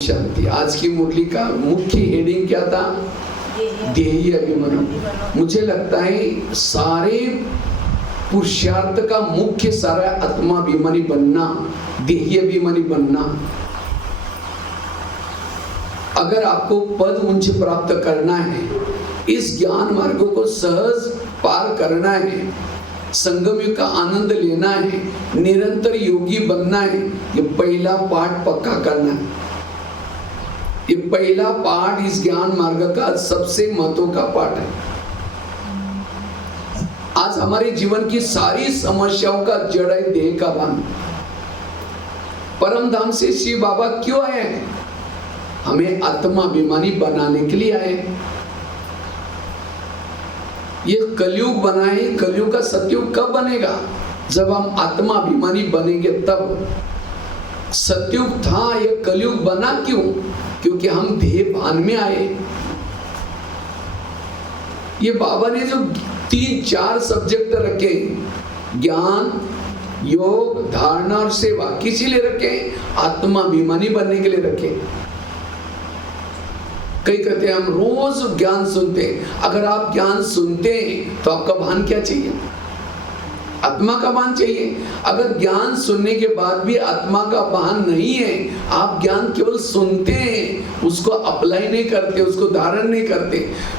शांति। आज की मुरली का मुख्य हेडिंग क्या था? ध्येय अभिमन्यु। मुझे लगता है सारे पुरुषार्थ का मुख्य सारा आत्माभिमानी बनना, ध्येय अभिमानी बनना। अगर आपको पद उच्च प्राप्त करना है, इस ज्ञान मार्ग को सहज पार करना है, संगम युग का आनंद लेना है, निरंतर योगी बनना है, ये पहला पाठ पक्का करना है। ये पहला पाठ इस ज्ञान मार्ग का सबसे महत्व का पाठ है। आज हमारे जीवन की सारी समस्याओं का जड़ है देह का भान। परम धाम से शिव बाबा क्यों आए हैं? हमें आत्माभिमानी बनाने के लिए आए। ये कलयुग बनाए, कलयुग का सतयुग कब बनेगा? जब हम आत्माभिमानी बनेंगे तब। सतयुग था, ये कलयुग बना क्यों? क्योंकि हम ध्येय भान में आए। ये बाबा ने जो 3-4 सब्जेक्ट रखे, ज्ञान, योग, धारणा और सेवा, किसी लिए रखे? आत्माभिमानी बनने के लिए रखे। कई कहते हैं हम रोज ज्ञान सुनते हैं। अगर आप ज्ञान सुनते हैं तो आपका भान क्या चाहिए? आत्मा का भान चाहिए। अगर ज्ञान सुनने के बाद भी आत्मा का भान नहीं है, आप ज्ञान केवल सुनते हैं, उसको अप्लाई नहीं करते, उसको धारण नहीं करते,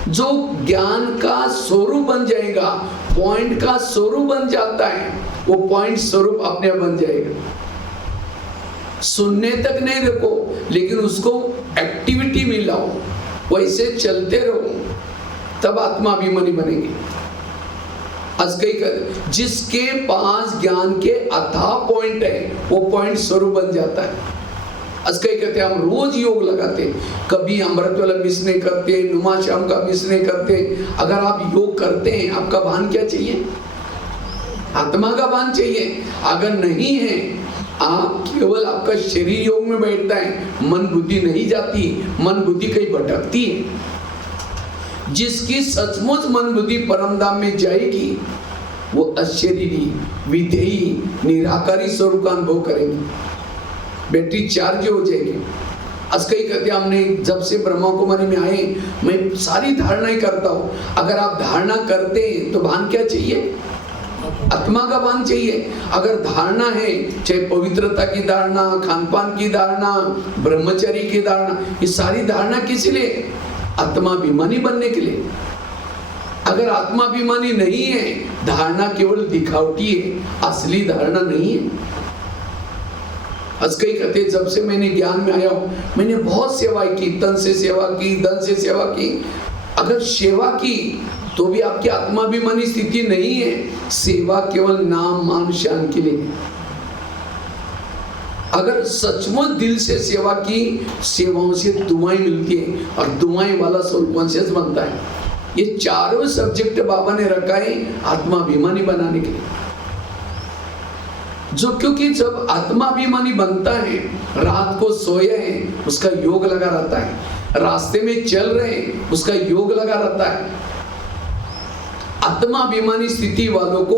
जो ज्ञान का स्वरूप बन जाएगा, पॉइंट का स्वरूप बन जाता है, वो पॉइंट स्वरूप अपने आप बन जाएगा। सुनने तक नहीं रखो, लेकिन उसको एक्टिविटी में लाओ, वैसे चलते रहो, तब आत्माभिमानी बनेंगे। आज कई कर, जिसके पास ज्ञान के अथाह पॉइंट है, वो पॉइंट स्वरूप बन जाता है। आज कई कहते हैं हम रोज योग लगाते, कभी अमृत वाला मिस नहीं करते, नुमा शाम का मिस नहीं करते। अगर आप योग करते हैं, आपका भान क्या चाहिए? आत्मा का भान चाहिए। अगर नहीं है, आप केवल आपका शरीर योग में बैठता है, मन बुद्धि नहीं जाती, मन बुद्धि कहीं भटकती है। जिसकी सचमुच मन बुद्धि परम धाम में जाएगी, वो अशरीरी, विधेयी, निराकारी स्वरूप का अनुभव करेंगे। बैटरी चार्ज हो जाएगी। आज कई कहते हैं हमने जब से ब्रह्मा कुमारी में आए, मैं सारी धारणाएं करता हूँ। अगर आप धारणा करते हैं तो भान क्या चाहिए? आत्मा का भान चाहिए। अगर धारणा है, चाहे पवित्रता की धारणा, खानपान की धारणा, ब्रह्मचर्य की धारणा, ये सारी धारणा किस लिए? आत्माभिमानी बनने के लिए। अगर आत्माभिमानी नहीं है, धारणा केवल दिखावटी है, असली धारणा नहीं है। आज कई कहते जब से मैंने ज्ञान में आया हूं, मैंने बहुत सेवा की, तन से सेवा की, धन से सेवा की। अगर सेवा की तो भी आपकी आत्माभिमानी स्थिति नहीं है। सेवा केवल नाम मान शान के लिए। अगर सचमुच दिल से सेवा की, सेवाओं से दुआएं मिलती है और दुआएं वाला सोल कॉन्शियस बनता है। ये चारों सब्जेक्ट बाबा ने रखा है आत्माभिमानी बनाने के लिए। जो क्योंकि जब आत्माभिमानी बनता है, रात को सोए हैं उसका योग लगा रहता है, रास्ते में चल रहे हैं उसका योग लगा रहता है। आत्माभिमानी स्थिति वालों को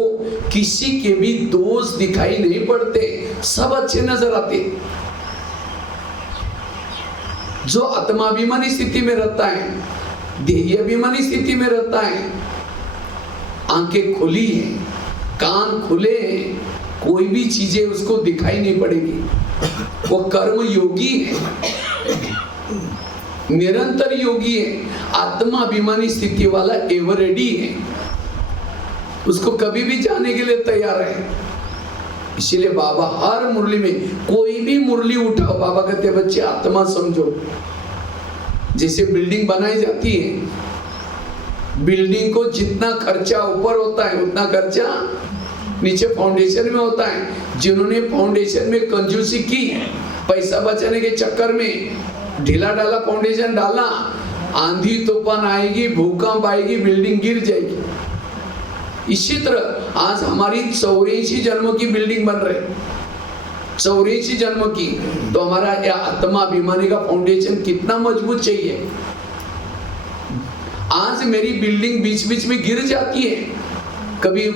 किसी के भी दोष दिखाई नहीं पड़ते, सब अच्छे नजर आते। जो आत्माभिमानी स्थिति में रहता है, ध्येयाभिमानी स्थिति में रहता है, आंखें खुली हैं, कान खुले हैं, कोई भी चीजें उसको दिखाई नहीं पड़ेगी। वो कर्म योगी है, निरंतर योगी है। आत्माभिमानी स्थिति वाला एवर रेडी है, उसको कभी भी जाने के लिए तैयार है। इसीलिए बाबा हर मुरली में, कोई भी मुरली उठाओ, बाबा कहते हैं बच्चे आत्मा समझो। जैसे बिल्डिंग बनाई जाती है, बिल्डिंग को जितना खर्चा ऊपर होता है, उतना खर्चा नीचे फाउंडेशन में होता है। जिन्होंने फाउंडेशन में कंजूसी की, पैसा बचाने के चक्कर में ढीला डाला फाउंडेशन डाला, आंधी तूफान आएगी, भूकंप आएगी, बिल्डिंग गिर जाएगी। इसी तरह आज हमारी 84 जन्मों की बिल्डिंग बन रही, 84 जन्मों की। तो हमारा आत्माभिमानी का फाउंडेशन कितना मजबूत चाहिए। आज मेरी बिल्डिंग बीच बीच में गिर जाती है, कभी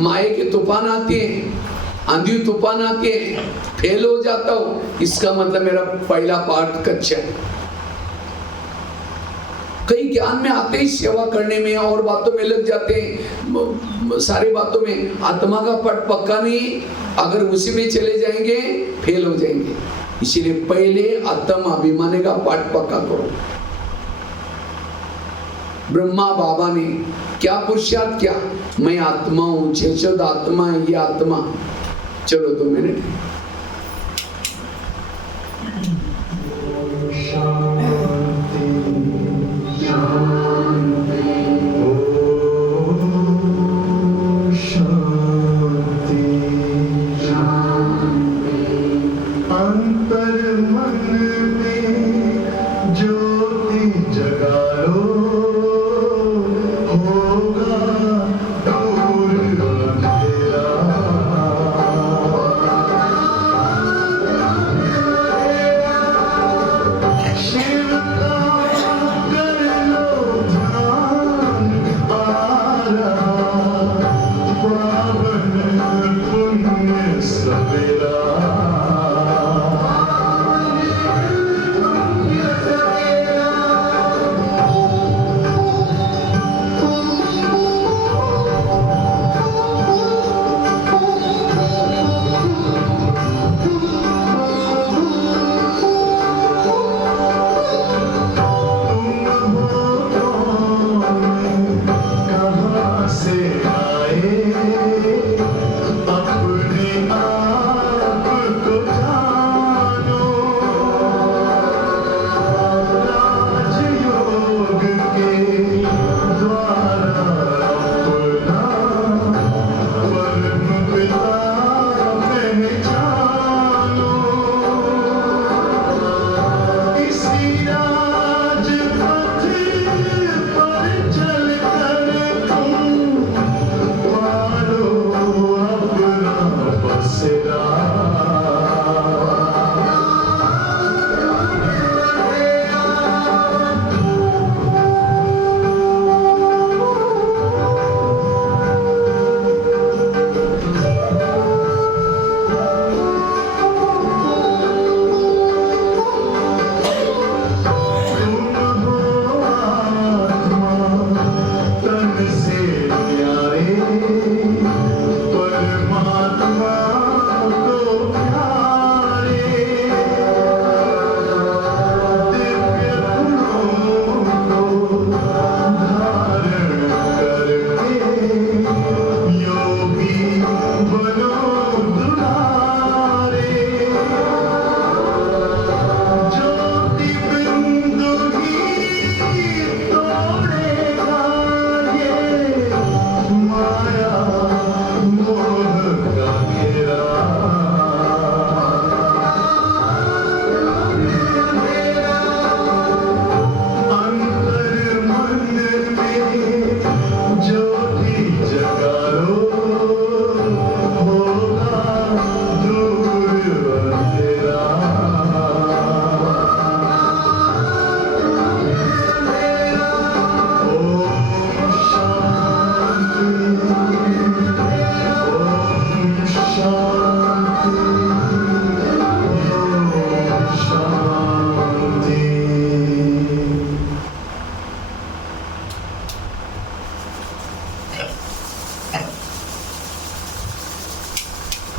माए के तूफान आते हैं, आंधी तूफान आते हैं, फेल हो जाता हूं, इसका मतलब मेरा पहला पार्ट कच्चा है। कई ज्ञान में आते ही सेवा करने में और बातों में लग जाते हैं, सारी बातों में आत्मा का पार्ट पक्का नहीं, अगर उसी में चले जाएंगे फेल हो जाएंगे। इसीलिए पहले आत्म अभिमानी का पाठ पक्का करो। ब्रह्मा बाबा ने क्या पुरुषार्थ किया, मैं आत्मा हूं, चेतन आत्मा है, ये आत्मा। चलो 2 मिनट।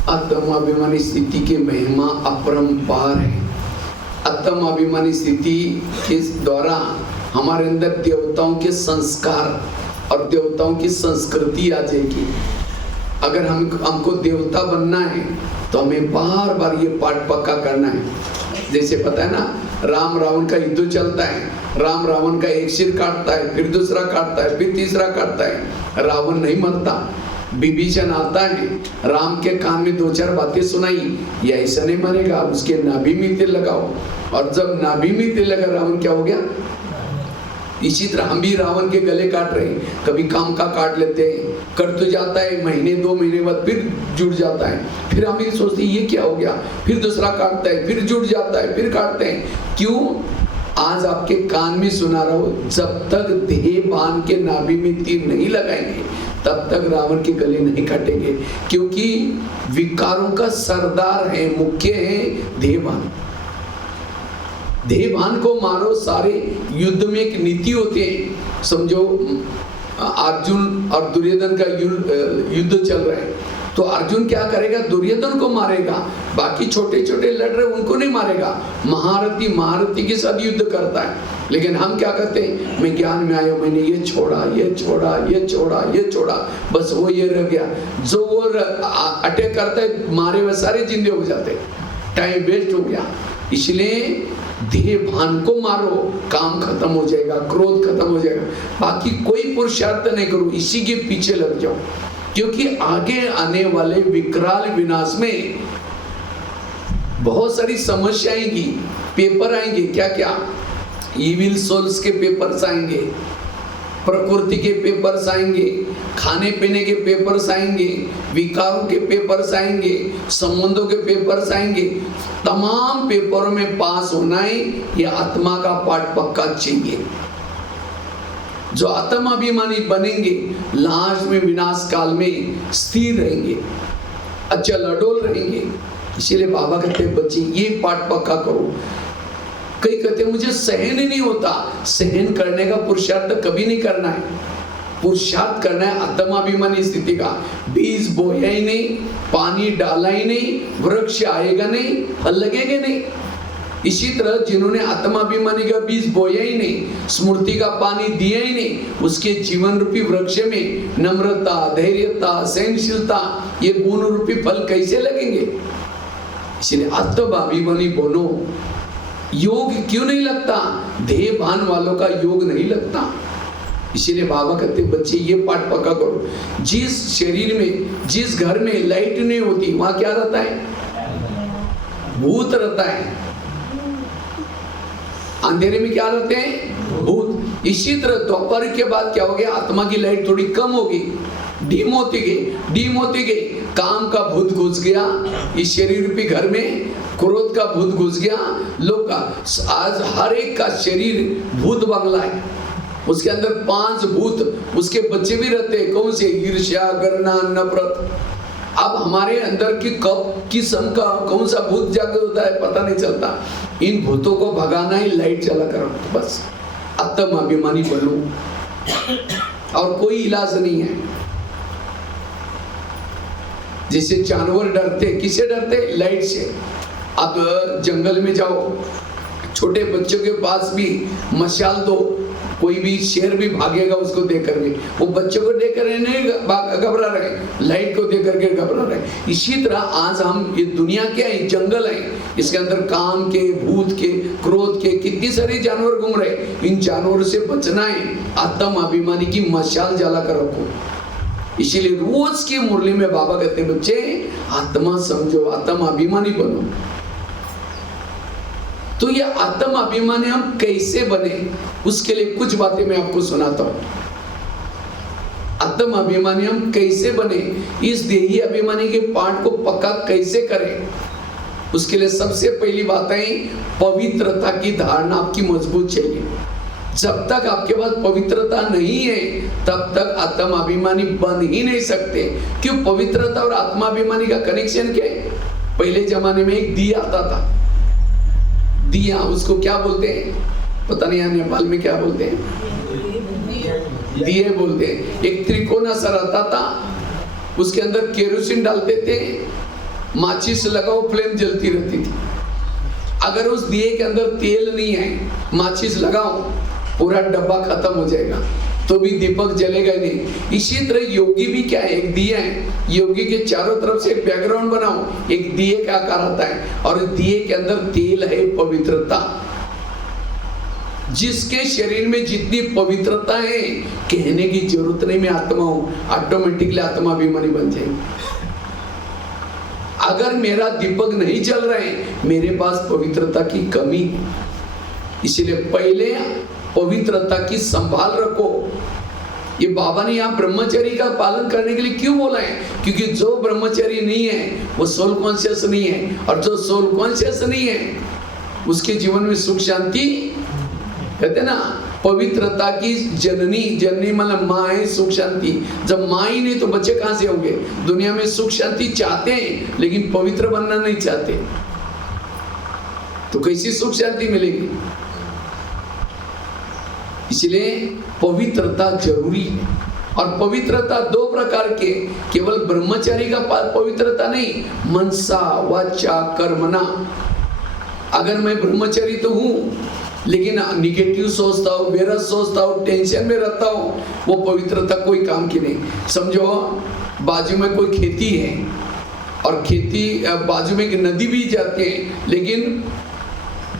आत्माभिमानी स्थिति की महिमा अपरंपार है। आत्माभिमानी स्थिति के द्वारा हमारे अंदर देवताओं के संस्कार और देवताओं की संस्कृति आ जाएगी। अगर हमको देवता बनना है तो हमें बार बार ये पाठ पक्का करना है। जैसे पता है ना, राम रावण का युद्ध चलता है, राम रावण का एक सिर काटता है, फिर दूसरा काटता है, फिर तीसरा काटता है, रावण नहीं मरता। विभीषण आता है, राम के कान में 2-4 बातें सुनाई, ये ऐसा नहीं मरेगा, उसके नाभि में तेल लगाओ। और जब नाभि में तेल लगा, रावण क्या हो गया। इसी तरह हम भी रावण के गले काट रहे हैं, कभी काम का काट लेते हैं, कट तो जाता है, महीने 2 महीने बाद फिर जुड़ जाता है, फिर हम ये सोचते हैं ये क्या हो गया, फिर दूसरा काटता है, फिर जुड़ जाता है, फिर काटते हैं। क्यों? आज आपके कान में सुना रहा हूं, जब तक देह बांध के नाभि में तीर नहीं लगाएंगे तब तक रावण के गले नहीं कटेंगे, क्योंकि विकारों का सरदार है, मुख्य है देहभान। देहभान को मारो। सारे युद्ध में एक नीति होती है। समझो अर्जुन और दुर्योधन का युद्ध चल रहा है, तो अर्जुन क्या करेगा, दुर्योधन को मारेगा, बाकी छोटे छोटे लड़ रहे उनको नहीं मारेगा। महारथी के साथ युद्ध करता है। लेकिन हम क्या करते हैं, मैं ज्ञान में आया, मैंने ये छोड़ा, ये छोड़ा, ये छोड़ा, ये छोड़ा, बस वो ये रह गया। जो वो अटैक करता है, मारे हुए सारे जिंदे हो जाते, टाइम वेस्ट हो गया। इसलिए देह भान को मारो, काम खत्म हो जाएगा, क्रोध खत्म हो जाएगा। बाकी कोई पुरुषार्थ नहीं करो, इसी के पीछे लग जाओ, क्योंकि आगे आने वाले विकराल विनाश में बहुत सारी समस्या आएंगी, पेपर आएंगे। क्या क्या? इविल सोल्स के पेपर्स आएंगे, प्रकृति के पेपर्स आएंगे, खाने पीने के पेपर्स आएंगे, विकारों के पेपर्स आएंगे, संबंधों के पेपर्स आएंगे। तमाम पेपरों में पास होना है, यह आत्मा का पाठ पक्का चाहिए। जो आत्माभिमानी बनेंगे, लास्ट में विनाश काल में स्थिर रहेंगे, अचल अडोल रहेंगे। इसीलिए बाबा कहते हैं बच्चे ये पाठ पक्का करो। कई कहते हैं मुझे सहन ही नहीं होता। सहन करने का पुरुषार्थ कभी नहीं करना है। पुरुषार्थ करना है आत्माभिमानी स्थिति का। बीज बोया ही नहीं, पानी डाला ही नहीं, वृक्ष आएगा नहीं, फल लगेगा नहीं। इसी तरह जिन्होंने आत्माभिमानी का बीज बोया ही नहीं, स्मृति का पानी दिया ही नहीं, उसके जीवन रूपी वृक्ष में नम्रता, धैर्यता, सहनशीलता, ये गुण रूपी फल कैसे लगेंगे? इसलिए आत्माभिमानी बनो। योग क्यों नहीं लगता? देह भान वालों का योग नहीं लगता। इसीलिए बाबा कहते बच्चे ये पाठ पक्का करो। जिस शरीर में, जिस घर में लाइट नहीं होती, वहां क्या रहता है? भूत रहता है। अंधेरे में क्या रहते हैं? भूत। इसी तरह दोपहर के बाद क्या हो गया? आत्मा की लाइट थोड़ी कम होगी, डीम होती गई। काम का भूत घुस गया इस शरीर रूपी घर में, क्रोध का भूत घुस गया। लोग का आज हर एक का शरीर भूत बंगला है, उसके अंदर 5 भूत, उसके बच्चे भी रहते हैं। कौन से? ईर्ष्या, घृणा, नफरत। अब हमारे अंदर की कब किस्म का कौन सा भूत जागृत होता है पता नहीं चलता। इन भूतों को भगाना ही लाइट जला कर, बस आत्माभिमानी बनो और कोई इलाज नहीं है। जैसे जानवर डरते, किसे डरते? लाइट से। अब जंगल में जाओ, छोटे बच्चों के पास भी मशाल दो, कोई भी शेर भी भागेगा उसको देख करके। वो बच्चों को देख कर नहीं घबरा रहे, लाइट को देख करके घबरा रहे। इसी तरह आज हम, ये दुनिया क्या है? जंगल है, इसके अंदर काम के, भूत के, क्रोध के कितनी सारे जानवर घूम रहे। इन जानवरों से बचना है, आत्माभिमानी की मशाल जला कर रखो। इसीलिए रोज की मुरली में बाबा कहते हैं बच्चे आत्मा समझो, आत्माभिमानी बनो। तो ये आत्माभिमानी हम कैसे बने, उसके लिए कुछ बातें मैं आपको सुनाता हूं। आत्माभिमानी हम कैसे बने, इस देही अभिमानी के पाठ को पक्का कैसे करें, उसके लिए सबसे पहली बात है पवित्रता की धारणा आपकी मजबूत चाहिए। जब तक आपके पास पवित्रता नहीं है तब तक आत्माभिमानी बन ही नहीं सकते। क्यों? पवित्रता और आत्माभिमानी का कनेक्शन क्या है? पहले जमाने में एक दिया आता था, दिया, उसको क्या बोलते हैं पता नहीं, यहाँ नेपाल में क्या बोलते हैं? दिए बोलते हैं। एक त्रिकोण सा रहता था, उसके अंदर केरोसिन डालते थे, माचिस लगाओ, फ्लेम जलती रहती थी। अगर उस दिए के अंदर तेल नहीं है, माचिस लगाओ, पूरा डब्बा खत्म हो जाएगा, तो भी दीपक जलेगा नहीं। इसी तरह योगी भी क्या है? एक दिया है, योगी के चारों तरफ से एक बैकग्राउंड बनाओ, एक दिए का आकार आता है, और दिए के अंदर तेल है पवित्रता। जिसके शरीर में जितनी पवित्रता है, कहने की जरूरत नहीं मैं आत्मा हूं, ऑटोमेटिकली आत्माभिमानी बन जाएगी। अगर मेरा दीपक नहीं जल रहा है, मेरे पास पवित्रता की कमी है। इसलिए पहले पवित्रता की संभाल रखो। ये बाबा ने यहाँ ब्रह्मचर्य का पालन करने के लिए क्यों बोला है? क्योंकि जो ब्रह्मचर्य नहीं है वो सोल कॉन्शियस नहीं है, और जो सोल कॉन्शियस नहीं है उसके जीवन में सुख शांति, कहते ना, पवित्रता की जननी, जननी मतलब माँ है, सुख शांति। जब माँ ही नहीं तो बच्चे कहाँ से होंगे? दुनिया में सुख शांति चाहते हैं लेकिन पवित्र बनना नहीं चाहते, तो कैसी सुख शांति मिलेगी? इसलिए पवित्रता जरूरी है। और पवित्रता दो प्रकार के, केवल ब्रह्मचारी का पवित्रता नहीं, मनसा वाचा कर्मणा। अगर मैं ब्रह्मचारी तो हूँ लेकिन निगेटिव सोचता हूँ, व्यर्थ सोचता हूँ, टेंशन में रहता हूँ, वो पवित्रता कोई काम की नहीं। समझो बाजू में कोई खेती है और खेती बाजू में एक नदी भी जाती है लेकिन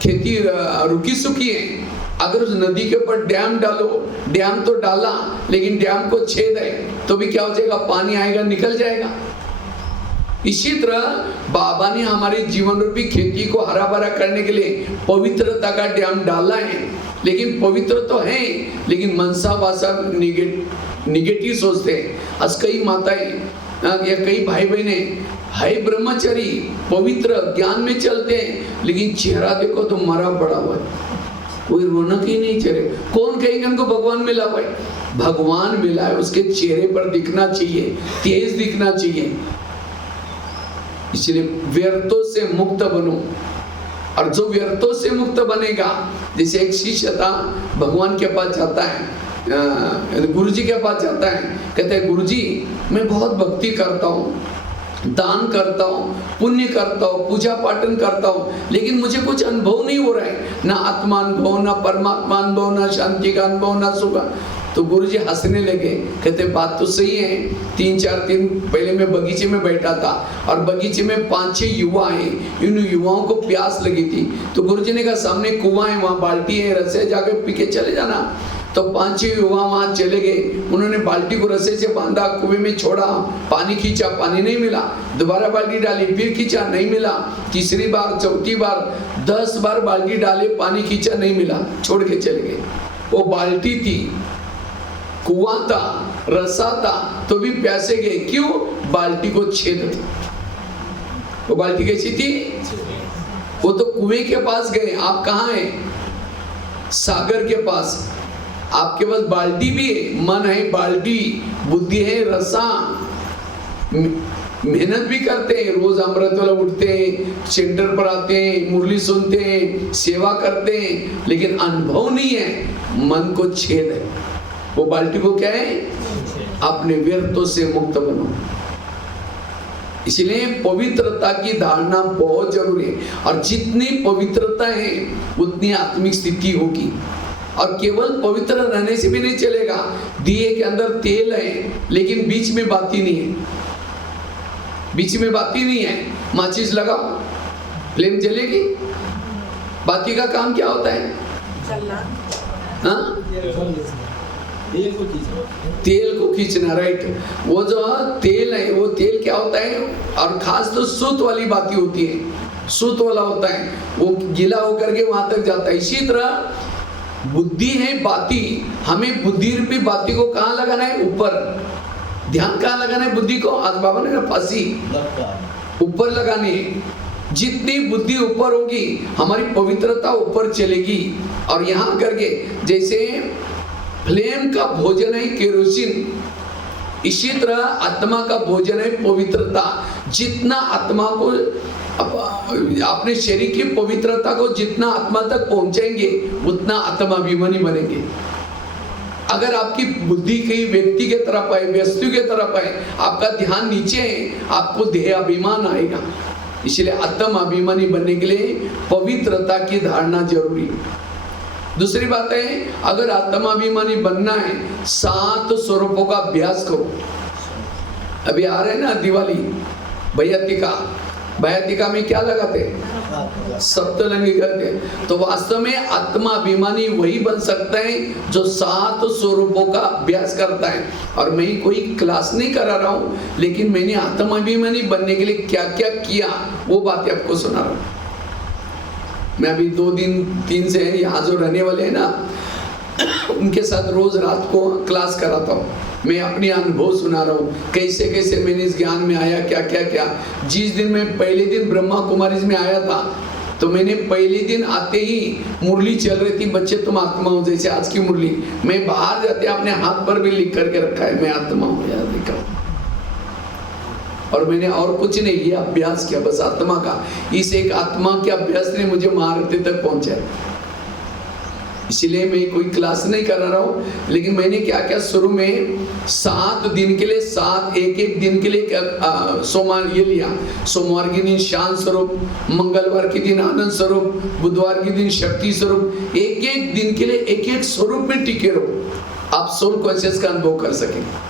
खेती रुकी सुखी है। अगर उस नदी के ऊपर डैम डालो, डैम तो डाला लेकिन डैम को छेद है तो भी क्या हो जाएगा? पानी आएगा, निकल जाएगा। इसी तरह बाबा ने हमारे जीवन रूपी खेती को हरा भरा करने के लिए पवित्रता का डैम डाला है, लेकिन पवित्र तो है लेकिन मनसा वासा निगेटिव सोचते हैं। आज कई माताएं या कई भाई बहने है ब्रह्मचारी, पवित्र ज्ञान में चलते हैं लेकिन चेहरा देखो तो मरा पड़ा हुआ है, कोई रौनक ही नहीं चेहरे। कौन कहेगा उनको भगवान मिला? भाई भगवान मिला है, उसके चेहरे पर दिखना चाहिए, तेज दिखना चाहिए। इसलिए व्यर्थों से मुक्त बनो। और जो व्यर्थों से मुक्त बनेगा, जैसे एक शिष्य था भगवान के पास जाता है, गुरु जी के पास जाता है, कहते हैं गुरु जी मैं बहुत भक्ति करता हूँ, दान करता हूँ, पुण्य करता हूँ, पूजा पाठन करता हूँ, लेकिन मुझे कुछ अनुभव नहीं हो रहा है, ना आत्मा अनुभव, ना परमात्मा अनुभव, ना शांति का अनुभव, ना सुख। तो गुरुजी हंसने लगे, कहते बात तो सही है। 3-4 दिन पहले मैं बगीचे में बैठा था और बगीचे में 5-6 युवा हैं, इन युवाओं को प्यास लगी थी। तो गुरुजी ने कहा सामने कुआं है, वहाँ बाल्टी है, रस्से जाके पी के चले जाना। तो 5-6 युवा वहाँ चले गए, उन्होंने बाल्टी को रस्से से बांधा, कुएं में छोड़ा, पानी खींचा, पानी नहीं मिला, दोबारा बाल्टी डाली, फिर खींचा, नहीं मिला, तीसरी बार, चौथी बार, 10 बार बाल्टी डाले, पानी खींचा, नहीं मिला, छोड़ के चले गए। वो बाल्टी थी, कुआं था, रस्सा था, तो भी प्यासे गए। क्यों? बाल्टी को छेद थी। वो बाल्टी कैसी थी? वो तो कुएं के पास गए, आप कहाँ हैं? सागर के पास। आपके पास बाल्टी भी है, मन है, बाल्टी, बुद्धि है, रस्सा, मेहनत भी करते हैं, रोज अमृत वाला उठते हैं, सेंटर पर आते हैं, मुरली सुनते हैं, सेवा करते हैं, लेकिन अनुभव नहीं है, मन को छेद है। वो बाल्टी को क्या है? अपने व्यर्थों से मुक्त बनो। इसलिए पवित्रता की धारणा बहुत जरूरी है। और जितनी पवित्रता है उतनी आत्मिक स्थिति होगी। और केवल पवित्र रहने से भी नहीं चलेगा। दिए के अंदर तेल है लेकिन बीच में बाती नहीं है, बीच में बाती नहीं है, माचिस लगाओ, फ्लेम जलेगी। बाती का काम क्या होता है? हाँ, तेल को खींचना, राइट। वो जो तेल है, वो तेल क्या होता है? और खास तो सूत वाली बाती होती है, सूत वाला होता है, वो गीला होकर के वहां तक जाता है। इसी तरह बुद्धि है बाती, हमें बुद्धि रूपी बाती को कहाँ लगाना है? ऊपर। ध्यान कहाँ लगाना है बुद्धि को? आज बाबा ने फांसी ऊपर लगानी है। जितनी बुद्धि ऊपर होगी हमारी पवित्रता ऊपर चलेगी। और यहाँ करके जैसे फ्लेम का भोजन है केरोसिन, इसी तरह आत्मा का भोजन है पवित्रता। जितना आत्मा को, अपने शरीर की पवित्रता को जितना आत्मा तक पहुंचाएंगे उतना आत्माभिमानी बनेंगे। अगर आपकी बुद्धि कहीं व्यक्ति के तरफ है, वस्तु के तरफ है, आपका ध्यान नीचे है, आपको देह अभिमान आएगा। इसलिए आत्माभिमानी बनने के लिए पवित्रता की धारणा जरूरी है। दूसरी बात है, अगर आत्माभिमानी बनना है 7 स्वरूपों का अभ्यास करो। अभी आ रहे हैं ना दिवाली, भैया टीका में क्या लगाते हैं? सप्तलंगी करते। तो वास्तव में आत्माभिमानी वही बन सकता है जो 7 स्वरूपों का अभ्यास करता है। और मैं कोई क्लास नहीं करा रहा हूं, लेकिन मैंने आत्माभिमानी बनने के लिए क्या क्या किया वो बातें आपको सुना रहा हूं। मैं अभी 2 दिन 3 से यहाँ जो रहने वाले हैं ना, उनके साथ रोज रात को क्लास कराता हूँ। मैं अपनी अनुभव सुना रहा हूँ, कैसे कैसे मैंने इस ज्ञान में आया, क्या क्या क्या। जिस दिन मैं पहले दिन ब्रह्मा कुमारी में आया था, तो मैंने पहले दिन आते ही मुरली चल रही थी, बच्चे तुम आत्मा हो, जैसे आज की मुरली, मैं बाहर जाते अपने हाथ पर भी लिख करके रखा है, मैं आत्मा हूँ यार लिखा। और मैंने और कुछ नहीं, ये अभ्यास किया बस आत्मा का। इस एक आत्मा के अभ्यास ने मुझे महारथी तक पहुंचाया। इसलिए मैं कोई क्लास नहीं कर रहा हूँ, लेकिन मैंने क्या क्या शुरू में 7 दिन के लिए, 7 एक दिन के लिए सोमवार ये लिया। सोमवार के दिन शांत स्वरूप, मंगलवार के दिन आनंद स्वरूप, बुधवार के दिन शक्ति स्वरूप, एक दिन के लिए एक स्वरूप में टिके रहो, आप सोल कॉन्शियस का अनुभव कर सकेंगे।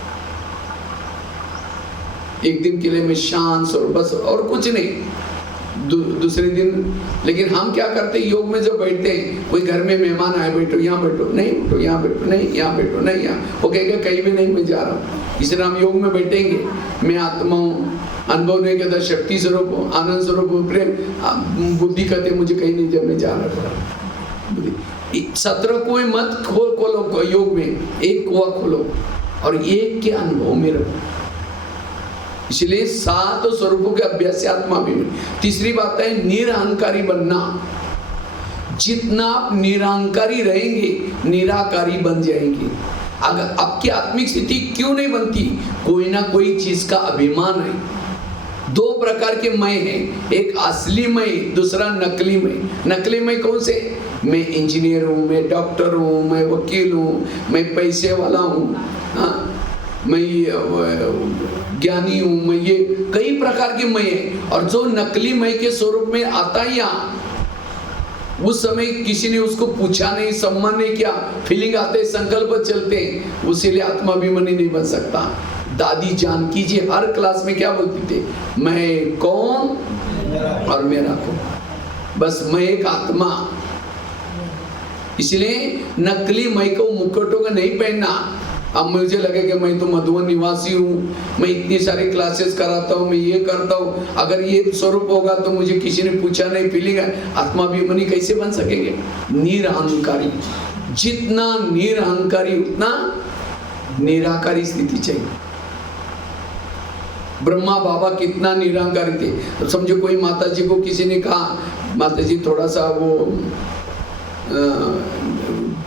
एक दिन के लिए मैं शांत स्वरूप, बस और कुछ नहीं। दूसरे दिन लेकिन हम क्या करते हैं, योग में जो बैठते हैं, कोई घर में मेहमान आए, बैठो यहाँ बैठो, नहीं बैठो यहाँ बैठो, नहीं यहाँ बैठो, नहीं यहाँ, वो कहेगा कहीं भी नहीं, मैं जा रहा हूँ। इसलिए हम योग में बैठेंगे, मैं आत्मा हूँ, अनुभव नहीं कहता, शक्ति स्वरूप हूँ, आनंद स्वरूप हूँ, प्रेम, बुद्धि कहते मुझे कहीं नहीं, जब मैं जा रहा हूँ। 17 कुएं मत खोलो योग में, एक कुआं खोलो और एक के अनुभव में रखो। इसलिए 7 स्वरूपों के अभ्यास से आत्मा भी। तीसरी बात है निरहंकारी बनना। जितना आप निरहंकारी रहेंगे, निराकारी बन जाएंगे। अगर आपकी आत्मिक स्थिति क्यों नहीं बनती, कोई ना कोई चीज का अभिमान है। 2 प्रकार के मैं हैं, एक असली मैं, दूसरा नकली मैं। नकली मैं कौन से? मैं इंजीनियर हूँ, मैं डॉक्टर हूँ, मैं वकील हूँ, मैं पैसे वाला हूँ, मैं ज्ञानी हूँ, मैं ये कई प्रकार के मैं है। और जो नकली मैं के स्वरूप में आता है यहाँ, उस समय किसी ने उसको पूछा नहीं, सम्मान नहीं किया, फीलिंग आते, संकल्प चलते हैं, उसीलिए आत्माभिमानी नहीं बन सकता। दादी जानकी जी हर क्लास में क्या बोलती थे? मैं कौन और मेरा कौन, बस मैं एक आत्मा। इसलिए नकली मैं को मुकुटों का नहीं पहनना। अब मुझे लगे कि मैं तो मधुबन निवासी हूँ, मैं इतनी सारी क्लासेस कराता हूँ, मैं ये करता हूँ, अगर ये स्वरूप होगा तो मुझे किसी ने पूछा नहीं, फीलिंग है, आत्माभिमानी कैसे बन सकेंगे? निरहंकारी। जितना निरहंकारी उतना निराकारी स्थिति चाहिए। ब्रह्मा बाबा कितना निरहंकारी थे। तो समझो कोई माता जी को किसी ने कहा, माता जी थोड़ा सा वो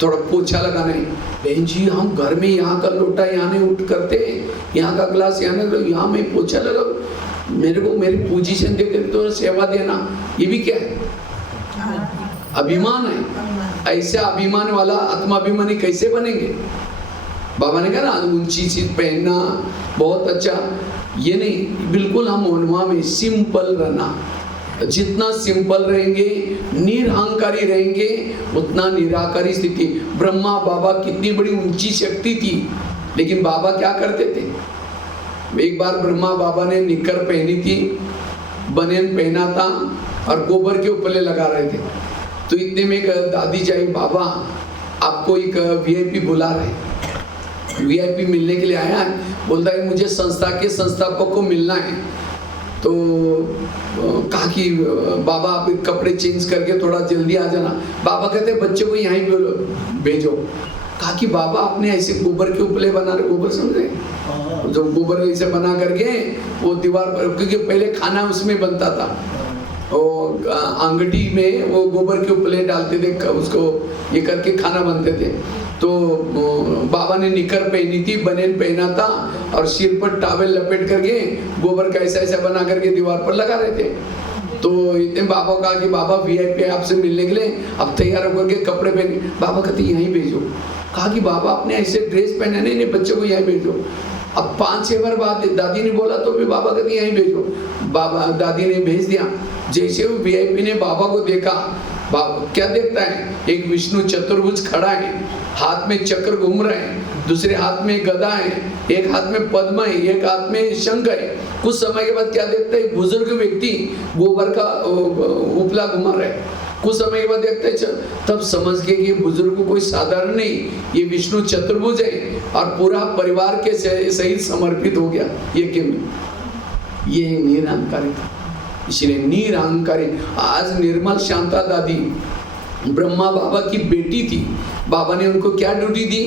थोड़ा पोछा लगाना है। बहन जी हम घर में यहाँ का लोटा यहाँ नहीं उठ करते, यहाँ का ग्लास यहाँ नहीं, यहाँ मैं पोछा लगा, मेरे को मेरी पोजीशन दे कर तो सेवा देना, ये भी क्या है? अभिमान है। ऐसे अभिमान वाला आत्माभिमानी कैसे बनेंगे? बाबा ने कहा ना ऊंची चीज पहनना बहुत अच्छा, ये नहीं, बिल्कुल हम मनवा में सिंपल रहना। जितना सिंपल रहेंगे, निरहंकारी रहेंगे, उतना निराकारी स्थिति। ब्रह्मा बाबा कितनी बड़ी ऊंची शक्ति थी, लेकिन बाबा क्या करते थे? एक बार ब्रह्मा बाबा ने निकर पहनी थी, बनियान पहना था और गोबर के उपले लगा रहे थे। तो इतने में एक दादी जाई, बाबा आपको एक वीआईपी बुला रहे, वीआईपी मिलने के लिए आया है। बोलता है मुझे संस्था के संस्थापक को मिलना है। तो कहा कि बाबा आप कपड़े चेंज करके थोड़ा जल्दी आ जाना। बाबा कहते बच्चे को यहीं भेजो। कहा कि बाबा आपने ऐसे गोबर के उपले बना रहे, गोबर समझे जो गोबर ऐसे बना करके वो दीवार पर, क्योंकि पहले खाना उसमें बनता था, और आंगटी में वो गोबर के उपले डालते थे, उसको ये करके खाना बनते थे। तो बाबा ने निकर पहनी थी, बनियान पहना था और सिर पर टॉवेल लपेट करके गोबर का ऐसा ऐसा बना करके दीवार पर लगा रहे थे। तो इतने बाबा कहा कि बाबा वीआईपी आपसे मिलने के लिए अब तैयार होकर के कपड़े पहने। बाबा कहते यहीं भेजो। कहा कि बाबा आपने ऐसे ड्रेस पहना नहीं, बच्चों को यहीं भेजो। अब 5-6 बार बाद दादी ने बोला तो भी बाबा कहते यहीं भेजो। बाबा दादी ने भेज दिया। जैसे वो वीआईपी ने बाबा को देखा, बाबा क्या देखता है? एक विष्णु चतुर्भुज खड़ा है, हाथ में चक्र घूम रहे हैं, दूसरे हाथ में गदा है, एक हाथ में पद्म है, एक हाथ में शंख है। कुछ समय के बाद क्या देखता है? बुजुर्ग व्यक्ति गोबर का उपला घुमा रहे हैं। कुछ समय के बाद देखते हैं, तब समझ गए कि बुजुर्ग कोई साधारण नहीं, ये विष्णु चतुर्भुज है और पूरा परिवार के सहित समर्पित हो गया यज्ञ में। ये निरहंकारी था। इसलिए निरहंकारी। आज निर्मल शांता दादी ब्रह्मा बाबा की बेटी थी। बाबा ने उनको क्या ड्यूटी दी?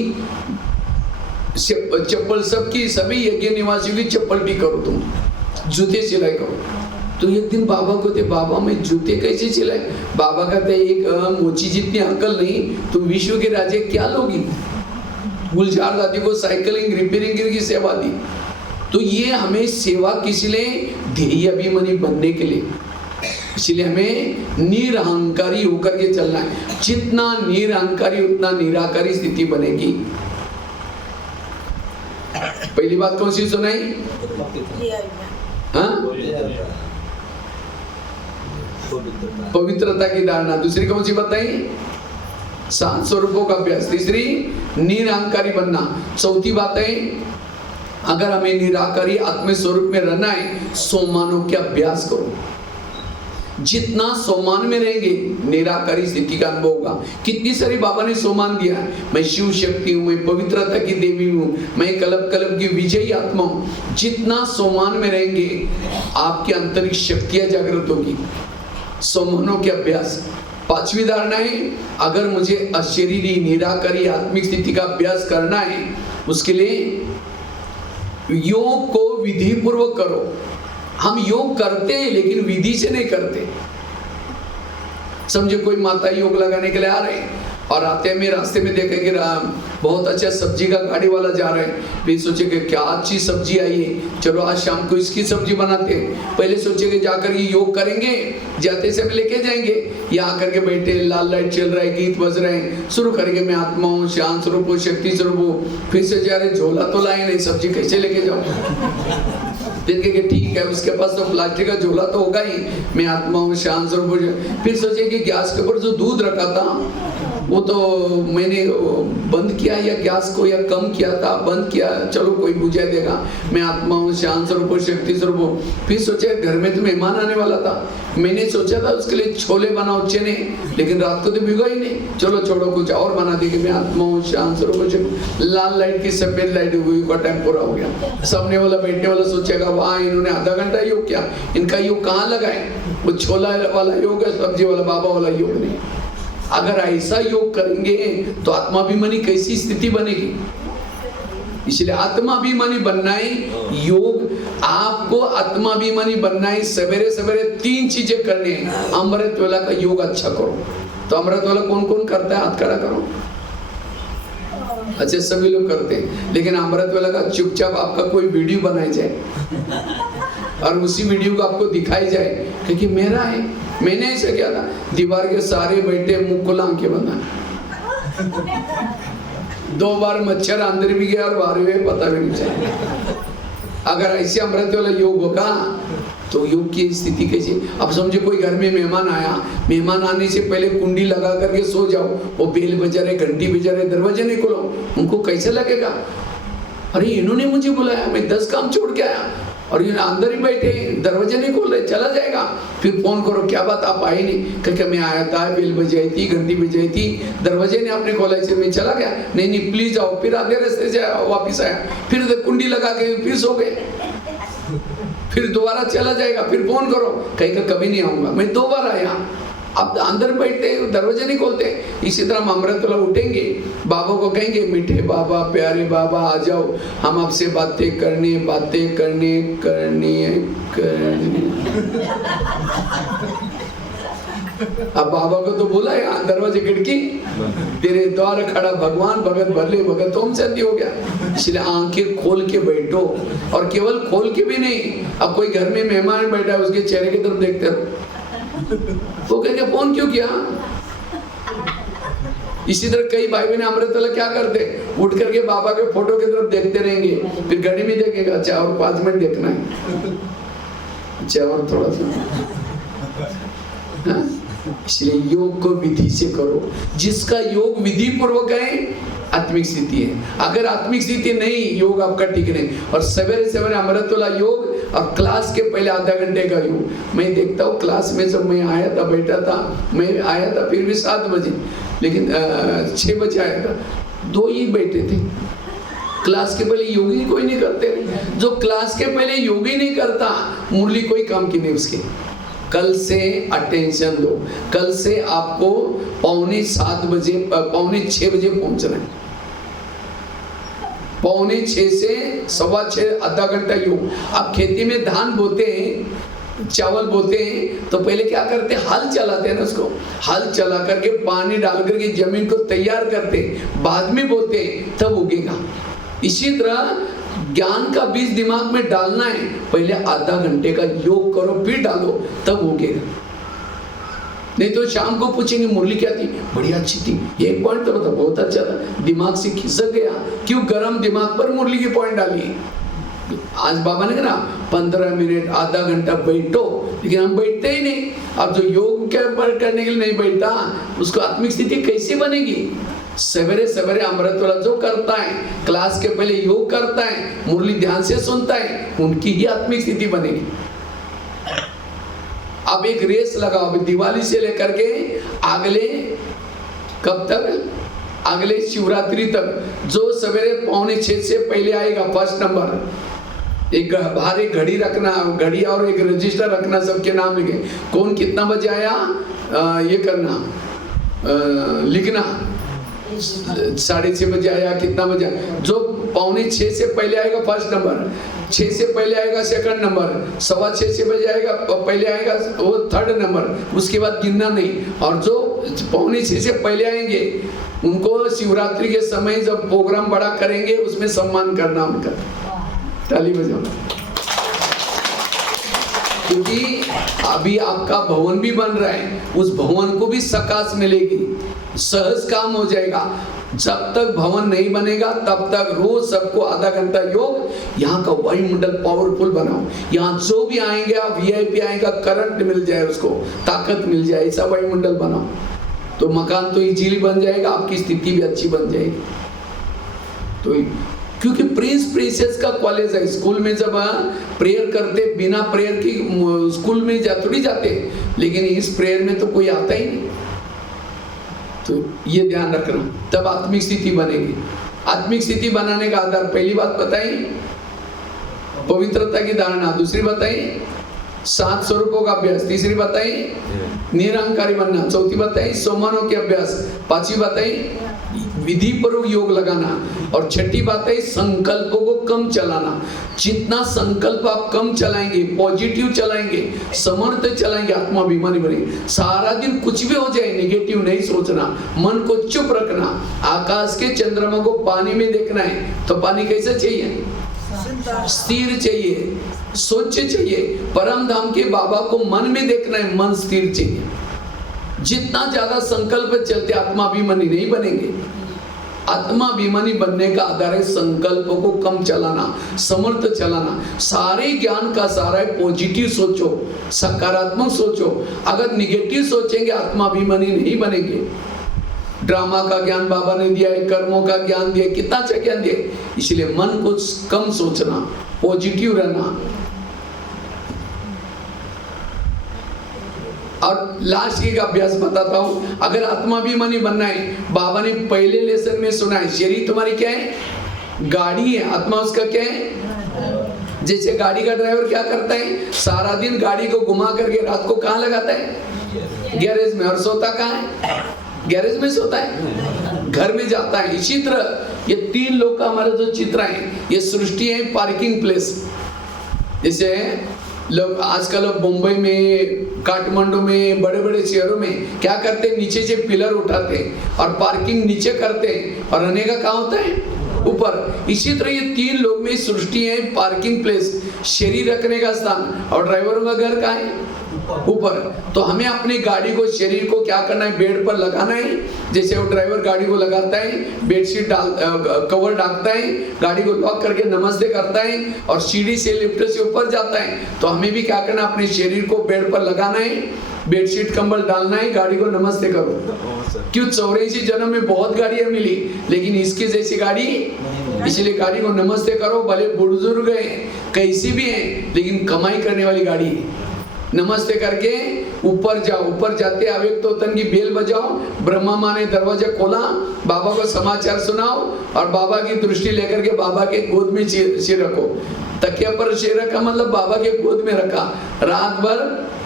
चप्पल सबकी, सभी यज्ञ निवासियों की चप्पल भी करो, तुम जूते सिलाई करो। तो एक दिन बाबा को थे, बाबा मैं जूते कैसे चलाए? बाबा कहते एक मोची जितनी अकल नहीं, तुम विश्व के राजे क्या लोगी? गुलजार दादी को साइकिलिंग रिपेयरिंग की सेवा दी। तो ये हमें सेवा किस लिए? ध्येय अभिमानी बनने के लिए। इसलिए हमें निरहंकारी होकर के चलना है। जितना निरहंकारी उतना निराकारी स्थिति बनेगी। पहली बात कौन सी सुनाई? हाँ, पवित्रता की धारणा। दूसरी कौन सी बताई? शांत स्वरूपों का अभ्यास। तीसरी निरहंकारी बनना। चौथी बात है अगर हमें निराकारी आत्म स्वरूप में रहना है, सोमानों के अभ्यास करो। जितना सोमान में रहेंगे निराकारी स्थिति का अनुभव होगा। कितनी सारी बाबा ने सोमान दिया, मैं शिव शक्ति हूँ, मैं पवित्रता की देवी हूँ, मैं कलप कलप की विजयी आत्मा हूँ। जितना सोमान में रहेंगे आपकी आंतरिक शक्तियां जागृत होगी। सोमानों के अभ्यास। पांचवी धारणा है अगर मुझे अशरीरी निराकारी आत्मिक स्थिति का अभ्यास करना है, उसके लिए योग को विधि पूर्वक करो। हम योग करते हैं लेकिन विधि से नहीं करते। समझे कोई माता योग लगाने के लिए आ रहे हैं और आते हैं, रास्ते में देखेंगे बहुत अच्छा सब्जी का गाड़ी वाला जा रहे हैं, फिर सोचेंगे क्या अच्छी सब्जी आई है, चलो आज शाम को इसकी सब्जी बनाते हैं। पहले सोचेंगे जाकर ये योग करेंगे, जाते समय लेके जाएंगे, यहाँ आकर के बैठे, लाल लाइट चल रहा है, गीत बज रहे हैं, शुरू करेंगे मैं आत्मा हूँ, शांत स्वरूप हूँ, शक्ति स्वरूप हूँ। फिर से जा रहे, झोला तो लाए नहीं, सब्जी कैसे लेके जाऊँ? फिर कहेंगे ठीक है उसके पास तो प्लास्टिक का झोला तो होगा ही, मैं आत्मा हूँ, शांत स्वरूप हूँ। फिर सोचे कि गैस के ऊपर जो दूध रखा था वो तो मैंने बंद किया या गैस को या कम किया था, बंद किया, चलो कोई बुझा देगा, मैं आत्मा हूँ, शांत स्वरूप हूँ, शक्ति स्वरूप हूँ। फिर सोचे घर में तो मेहमान आने वाला था, मैंने सोचा था उसके लिए छोले बनाओ चने, लेकिन रात को तो भिगो ही नहीं, चलो छोड़ो कुछ और बना देंगे, मैं आत्मा हूँ, शांत स्वरूप हूँ। लाल लाइट की सफेद लाइट हुई का टाइम पूरा हो गया। सामने वाला बैठने वाला सोचेगा वाह इन्होंने आधा घंटा योग किया, इनका योग कहाँ लगा है? वो छोला वाला योग है, सब्जी वाला बाबा वाला योग नहीं। अगर ऐसा योग करेंगे तो आत्माभिमानी कैसी स्थिति बनेगी? इसलिए आत्माभिमानी बनना है। योग आपको आत्माभिमानी बनना है। सवेरे सवेरे 3 चीजें करनी है। अमृत वेला का योग अच्छा करो। तो अमृत वेला कौन कौन करता है? हाथ खड़ा करो। अच्छे सभी लोग करते हैं, लेकिन अमृत वेला का चुपचाप आपका कोई वीडियो बनाई जाए और उसी वीडियो को आपको दिखाई जाए क्योंकि मेरा है, मैंने ऐसा किया था। दीवार के सारे बैठे मुंह खोला आंखें बंद, 2 बार मच्छर अंदर भी गया और बाहर भी पता भी नहीं चला। अगर ऐसे अमृत वाला योग होगा तो योग की स्थिति कैसी? अब समझो कोई घर में मेहमान आया, मेहमान आने से पहले कुंडी लगा करके सो जाओ, वो बेल बजा रहे, घंटी बजा रहे, दरवाजे नहीं खोलो, उनको कैसे लगेगा? अरे इन्होंने मुझे बुलाया, मैं 10 काम छोड़ के आया और ये अंदर ही बैठे, दरवाजे नहीं खोल रहे, चला जाएगा। फिर फोन करो, क्या बात आप आए नहीं? क्योंकि मैं आया था, बेल बजाई थी, घंटी बजाई थी, दरवाजे ने आपने खोला, इसलिए मैं चला गया। नहीं नहीं प्लीज आओ। फिर आधे रास्ते से वापिस आया, फिर कुंडी लगा के फिर सो गए, फिर दोबारा चला जाएगा। फिर फोन करो, कहीं का कभी नहीं आऊंगा, मैं 2 बार आया। अब अंदर बैठते दरवाजे नहीं खोलते। इसी तरह हम अमृत वाला उठेंगे, बाबा को कहेंगे मीठे बाबा, प्यारे बाबा आ जाओ, हम आपसे बातें करनी अब बाबा को तो बोला है दरवाजे खिड़की तेरे द्वार खड़ा भगवान, भगत भरले भगत तुम संधि हो गया। इसलिए आंखें खोल के बैठो, और केवल खोल के भी नहीं, अब कोई घर में मेहमान बैठा है उसके चेहरे की तरफ देखते रहो, वो कहेंगे फोन क्यों किया? इसी तरह कई भाई बहन अमृत वाला क्या करते, उठ करके बाबा के फोटो की तरफ देखते रहेंगे, फिर घड़ी भी देखेगा, अच्छा और 5 मिनट देखना है, अच्छा और थोड़ा सा। इसलिए योग को विधि से करो। जिसका योग विधि पूर्वक है आत्मिक स्थिति है। अगर आत्मिक स्थिति नहीं, योग आपका ठीक नहीं। और सवेरे सवेरे अमृत वाला योग और क्लास के पहले आधा घंटे का योग। मैं देखता हूँ क्लास में जब मैं आया था, बैठा था, मैं आया था फिर भी 7 बजे, लेकिन 6 बजे आया था, 2 ही बैठे थे। क्लास के पहले योगी कोई नहीं करते। जो क्लास के पहले योगी नहीं करता, मुरली कोई काम की नहीं उसकी। कल से अटेंशन दो। कल से आपको 6:45 बजे, 6:45 बजे पहुंचना है। 5:45 से 6:15 आधा घंटा योग। आप खेती में धान बोते हैं चावल बोते हैं तो पहले क्या करते हैं, हल चलाते हैं ना, उसको हल चला करके पानी डाल करके जमीन को तैयार करते, बाद में बोते तब उगेगा। इसी तरह ज्ञान का बीज दिमाग में डालना है, पहले आधा घंटे का योग करो फिर डालो, तब उगेगा। नहीं तो शाम को पूछेंगे मुरली क्या थी, बढ़िया अच्छी थी, एक पॉइंट तो बता, बहुत अच्छा था, दिमाग से खिसक गया, क्यों गरम दिमाग पर मुरली की पॉइंट डाली। आज बाबा ने कहा 15 मिनट आधा घंटा बैठो, लेकिन हम बैठते ही नहीं। अब जो योग करने के लिए नहीं बैठता, उसको आत्मिक स्थिति कैसे बनेगी। सवेरे सवेरे अमृत वाला जो करता है, क्लास के पहले योग करता है, मुरली ध्यान से सुनता है, उनकी ही आत्मिक स्थिति बनेगी। अब एक रेस लगाओ, अभी दिवाली से लेकर के अगले कब तक, अगले शिवरात्रि तक, जो सवेरे 5:45 से पहले आएगा फर्स्ट नंबर, एक बाहर एक घड़ी रखना, घड़ी और एक रजिस्टर रखना, सबके नाम लिखे, कौन कितना बजे आया ये करना, लिखना, 6:30 बजे आया, कितना बजे आया। जो 5:45 से पहले आएगा फर्स्ट नंबर, 6 से पहले आएगा सेकंड नंबर, 6:15 से बजे आएगा पहले आएगा वो थर्ड नंबर, उसके बाद गिनना नहीं। और जो 5:45 से पहले आएंगे उनको शिवरात्रि के समय जब प्रोग्राम बड़ा करेंगे उसमें सम्मान करना उनका, ताली बजाओ। क्योंकि अभी आपका भवन भी बन रहा है, उस भवन को भी सकाश मिलेगी, सहज काम हो जाएगा। जब तक भवन नहीं बनेगा तब तक रोज सबको आधा घंटा योग, यहाँ का वायुमंडल पावरफुल बनाओ, यहाँ जो भी आएंगे VIP आएगा, करंट मिल जाए, उसको ताकत मिल जाए, ऐसा वायुमंडल बनाओ, तो मकान तो इजीली बन जाएगा, आपकी स्थिति भी अच्छी बन जाएगी। तो क्योंकि प्रिंस प्रिंसेस का कॉलेज है, स्कूल में जब प्रेयर करते, बिना प्रेयर की स्कूल में थोड़ी जाते, लेकिन इस प्रेयर में तो कोई आता ही नहीं। तो ये ध्यान रखना, तब आत्मिक स्थिति बनेगी। आत्मिक स्थिति बनाने का आधार, पहली बात बताई पवित्रता की धारणा, दूसरी बताई 7 स्वरूपों का अभ्यास, तीसरी बताई निरंकारी बनना, चौथी बताई सोमानों के अभ्यास, पांचवी बताई विधि पर योग लगाना, और छठी बात है संकल्पों को कम चलाना। जितना संकल्प आप कम चलाएंगे, पॉजिटिव चलाएंगे, समर्थ चलाएंगे, आत्माभिमानी बनेंगे। सारा दिन कुछ भी हो जाए नेगेटिव नहीं सोचना, मन को चुप रखना। आकाश के चंद्रमा को पानी में देखना है तो पानी कैसा चाहिए, स्थिर चाहिए, सोच चाहिए। परम धाम के बाबा को मन में देखना है, मन स्थिर चाहिए। जितना ज्यादा संकल्प चलते आत्माभिमानी नहीं बनेंगे। आत्माभिमानी बनने का आधार है संकल्पों को कम चलाना, समर्थ चलाना। सारे ज्ञान का सारा है पॉजिटिव सोचो, सकारात्मक सोचो। अगर निगेटिव सोचेंगे आत्माभिमानी नहीं बनेंगे। ड्रामा का ज्ञान बाबा ने दिया है, कर्मों का ज्ञान दिया, कितना अच्छा ज्ञान दिया, इसलिए मन को कम सोचना, पॉजिटिव रहना। और लास्ट एक अभ्यास बताता हूं, अगर आत्माभिमानी बनना है, बाबा ने पहले लेसन में सुना है, शरीर तुम्हारी क्या है, गाड़ी है, आत्मा उसका क्या है। जैसे गाड़ी का ड्राइवर क्या करता है, सारा दिन गाड़ी को घुमा करके रात को कहाँ लगाता है, गैरेज में, और सोता कहाँ है, गैरेज में सोता है, घर में जाता है। इसी तरह ये 3 लोग का हमारा जो चित्र है, ये सृष्टि है पार्किंग प्लेस। जैसे लोग आजकल मुंबई में, काठमांडू में, बड़े बड़े शहरों में क्या करते हैं, नीचे से पिलर उठाते हैं और पार्किंग नीचे करते हैं, और रहने का कहाँ होता है, ऊपर। इसी तरह ये 3 लोग में सृष्टि है पार्किंग प्लेस, शरीर रखने का स्थान, और ड्राइवरों का घर कहाँ है, ऊपर। तो हमें अपनी गाड़ी को, शरीर को क्या करना है, बेड पर लगाना है। जैसे वो ड्राइवर गाड़ी को लगाता है, बेडशीट कवर ढकता है, गाड़ी को लॉक करके नमस्ते करता है और सीढ़ी से लिफ्ट से ऊपर जाता है, तो हमें भी क्या करना, अपने शरीर को बेड पर लगाना है, बेडशीट कंबल डालना है, गाड़ी को नमस्ते करो। क्यों, 84 जन्म में बहुत गाड़ियां मिली, लेकिन इसकी जैसी गाड़ी, इसलिए गाड़ी को नमस्ते करो। भले बुजुर्ग है, कैसी भी है, लेकिन कमाई करने वाली गाड़ी है। नमस्ते करके ऊपर जाओ, ऊपर जाते अवेक तोतन की बेल बजाओ, ब्रह्मा माँ ने दरवाजा खोला, बाबा को समाचार सुनाओ, और बाबा की दृष्टि लेकर के बाबा के गोद में सिर रखो। तकिया पर सिर रखा मतलब बाबा के गोद में रखा, रात भर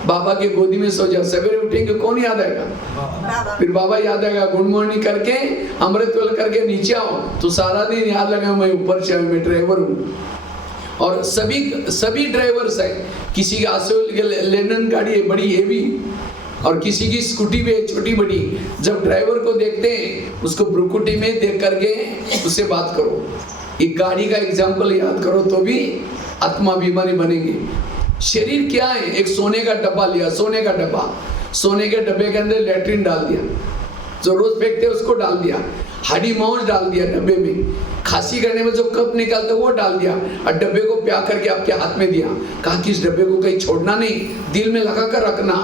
बाबा के गोदी में सो जाओ। सवेरे उठेंगे कौन याद आएगा, फिर बाबा याद आएगा। गुड मॉर्निंग करके अमृत वेल करके नीचे आओ, तो सारा दिन याद लगा मैं ऊपर से, मैं ड्राइवर हूँ। और सभी ड्राइवर्स है, किसी की लेनन गाड़ी है बड़ी हेवी और किसी की स्कूटी भी है छोटी बड़ी, जब ड्राइवर को देखते हैं उसको ब्रुकुटी में देख करके उससे बात करो। एक गाड़ी का एग्जाम्पल याद करो तो भी आत्माभिमानी बनेंगे। शरीर क्या है? एक सोने का डब्बा लिया, सोने का डब्बा, सोने के डब्बे के अंदर लैट्रिन डाल दिया, जो रोज फेंकते उसको डाल दिया, हड्डी मांस डाल दिया डब्बे में, खांसी करने में जो कप निकालते वो डाल दिया और डब्बे को प्याक करके आपके हाथ में दिया, कहा कि इस डब्बे को कहीं छोड़ना नहीं, दिल में लगा कर रखना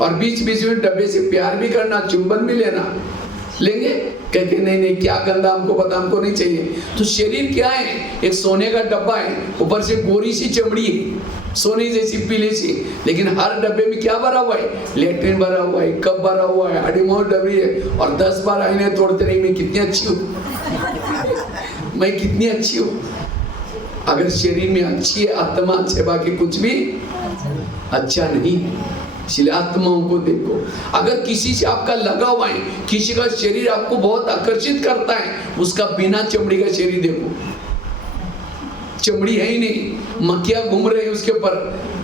और बीच बीच में डब्बे से प्यार भी करना, चुंबन भी लेना। लेंगे? कहते नहीं क्या गंदा, हमको पता, हमको नहीं चाहिए। तो शरीर क्या है? एक सोने का डब्बा है, ऊपर से गोरी सी चमड़ी है, सोने जैसी पीली सी, लेकिन हर डब्बे में क्या भरा हुआ है? लेट्रिन भरा हुआ है, कप भरा हुआ है, हड्डी मांस डबरी है, और 10 बार आईने तोड़ते नहीं, मैं कितनी अच्छी हूँ, मैं कितनी अच्छी हूँ। अगर शरीर में अच्छी है, आत्मा अच्छे, बाकी कुछ भी अच्छा नहीं है। इसलिए आत्माओं को देखो। अगर किसी से आपका लगा हुआ है, किसी का शरीर आपको बहुत आकर्षित करता है, उसका बिना चमड़ी का शरीर देखो, चमड़ी है ही नहीं, मक्खियां घूम रहे हैं उसके ऊपर,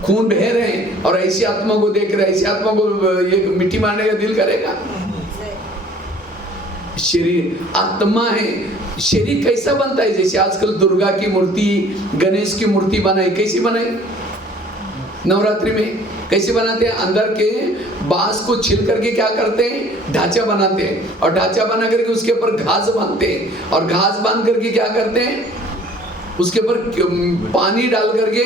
खून बह रहे हैं, और ऐसी आत्मा को देख रहे हैं, ऐसी आत्मा को ये मिट्टी मारने का दिल करेगा? शरीर आत्मा है। शरीर कैसा बनता है? जैसे आजकल दुर्गा की मूर्ति, गणेश की मूर्ति बनाई, कैसी बनाई? नवरात्रि में कैसे बनाते हैं? अंदर के बांस को छिल करके क्या करते हैं? ढांचा बनाते हैं, और ढांचा बना करके उसके ऊपर घास बांधते हैं, और घास बांध करके क्या करते हैं? उसके ऊपर पानी डाल करके,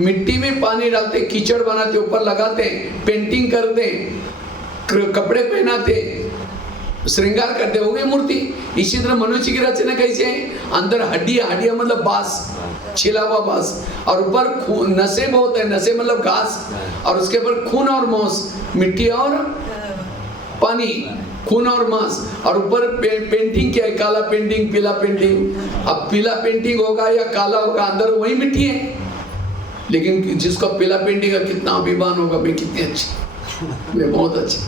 मिट्टी में पानी डालते, कीचड़ बनाते, ऊपर लगाते हैं, पेंटिंग करते हैं, कपड़े पहनाते, श्रृंगार करते, हो गई मूर्ति। इसी तरह मनुष्य की रचना कैसे है? अंदर हड्डियां मतलब बांस, छिला हुआ बांस, और ऊपर नसें बहुत है, नसें मतलब घास, और उसके ऊपर खून और मांस, मिट्टी और पानी, खून और मांस, और ऊपर पेंटिंग क्या है? काला पेंटिंग, पीला पेंटिंग। अब पीला पेंटिंग होगा या काला होगा, अंदर वही मिट्टी है, लेकिन जिसका पीला पेंटिंग का कितना अभिमान होगा, मैं कितनी अच्छी, मैं बहुत अच्छी।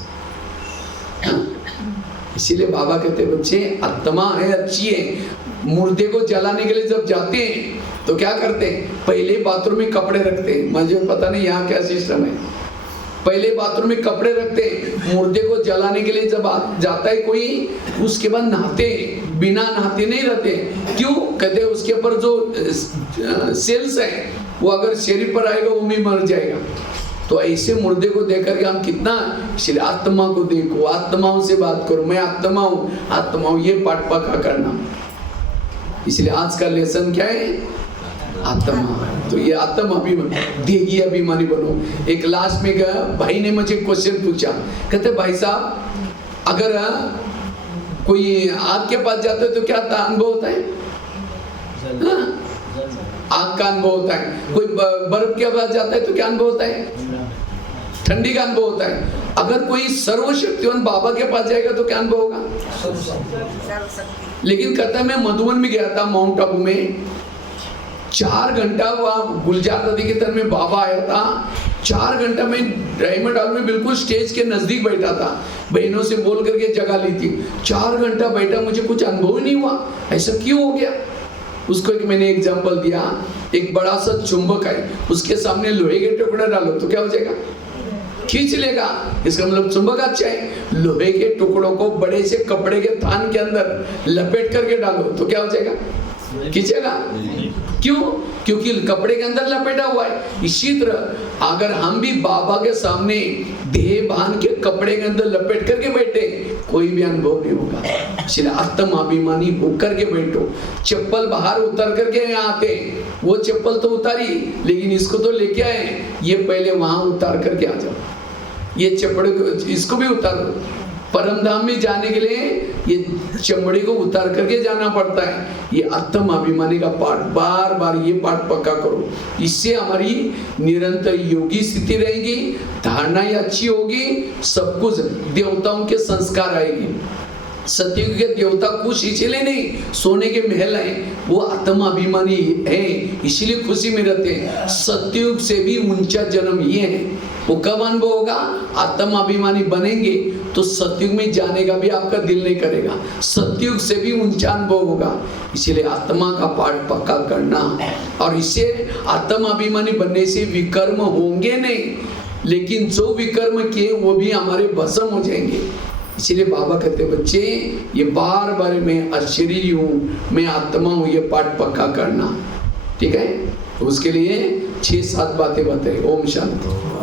इसीलिए बाबा कहते बच्चे, आत्मा है, अच्छी है। मुर्दे को जलाने के लिए जब जाते हैं तो क्या करते हैं? पहले बाथरूम में कपड़े रखते हैं, मुझे पता नहीं यहाँ क्या सिस्टम है, पहले बाथरूम में कपड़े रखते हैं। मुर्दे को जलाने के लिए जब जाता है कोई, उसके बाद नहाते, बिना नहाते नहीं रहते। क्यों? कहते उसके ऊपर जो सेल्स है वो अगर शरीर पर आएगा वो भी मर जाएगा। तो ऐसे मुर्दे को देख करके हम कितना, इसलिए आत्मा को देखो, आत्माओं से बात करो, मैं आत्मा हूँ, आत्मा हूँ, ये पाठ पक्का करना। इसलिए आज का लेसन क्या है? आत्मा। तो ये आत्मा अभिमानी, देही अभिमानी बनो। एक लास्ट में गया भाई ने मुझे क्वेश्चन पूछा, कहते भाई साहब अगर कोई आग के पास जाते तो क्या अनुभव होता है? आग का अनुभव होता है। कोई बर्फ के पास जाता है तो क्या अनुभव होता है? ठंडी का अनुभव होता है। अगर कोई सर्वशक्तिवान बाबा के पास जाएगा तो क्या अनुभव होगा? लेकिन कहता मैं मधुबन में गया था, माउंट आबू में, 4 घंटा वहाँ गुलजार नदी के तट में बाबा आया था। 4 घंटा में डायमंड हॉल में बिल्कुल स्टेज के नजदीक बैठा था, बहनों से बोल करके जगह ली थी। 4 घंटा बैठा, मुझे कुछ अनुभव ही नहीं हुआ। ऐसा क्यों हो गया? उसको एक मैंने एग्जांपल दिया, एक बड़ा सा चुंबक है, उसके सामने लोहे के टुकड़े डालो तो क्या हो जाएगा? खींच लेगा। इसका मतलब चुंबक अच्छा है। लोहे के टुकड़ों को बड़े से कपड़े के थान के अंदर लपेट करके डालो तो क्या हो जाएगा? खींचेगा। क्यों? क्योंकि कपड़े के अंदर लपेटा हुआ है। इसी तरह अगर हम भी बाबा के सामने देह बांध के कपड़े के अंदर लपेट करके बैठे, कोई भी अनुभव नहीं होगा। इसलिए आत्म अभिमानी होकर के बैठो। चप्पल बाहर उतर करके यहाँ आते, वो चप्पल तो उतारी, लेकिन इसको तो लेके आए, ये पहले वहां उतार करके आ जाओ। ये चपड़े को, इसको भी उतारो। परम धाम में जाने के लिए ये चमड़ी को उतार करके जाना पड़ता है। ये आत्म अभिमानी का पाठ, बार बार ये पाठ पक्का करो। इससे हमारी निरंतर योगी स्थिति रहेगी, धारणाएं अच्छी होगी, सब कुछ देवताओं के संस्कार आएगी। सतयुग के देवता कुछ इसलिए नहीं सोने के महल हैं, वो आत्म अभिमानी है, इसीलिए खुशी में रहते हैं। सतयुग से भी ऊंचा जन्म ये है। वो कब अनुभव होगा? आत्माभिमानी बनेंगे तो सतयुग में जाने का भी आपका दिल नहीं करेगा, सतयुग से भी ऊंचा अनुभव होगा। इसीलिए आत्मा का पाठ पक्का करना, और इसे आत्माभिमानी बनने से विकर्म होंगे नहीं, लेकिन जो विकर्म किए वो भी हमारे भस्म हो जाएंगे। इसीलिए बाबा कहते बच्चे ये बार बार मैं अशरीरी हूँ, मैं आत्मा हूँ, ये पाठ पक्का करना। ठीक है, उसके लिए 6-7 बातें बताए। ओम शांति।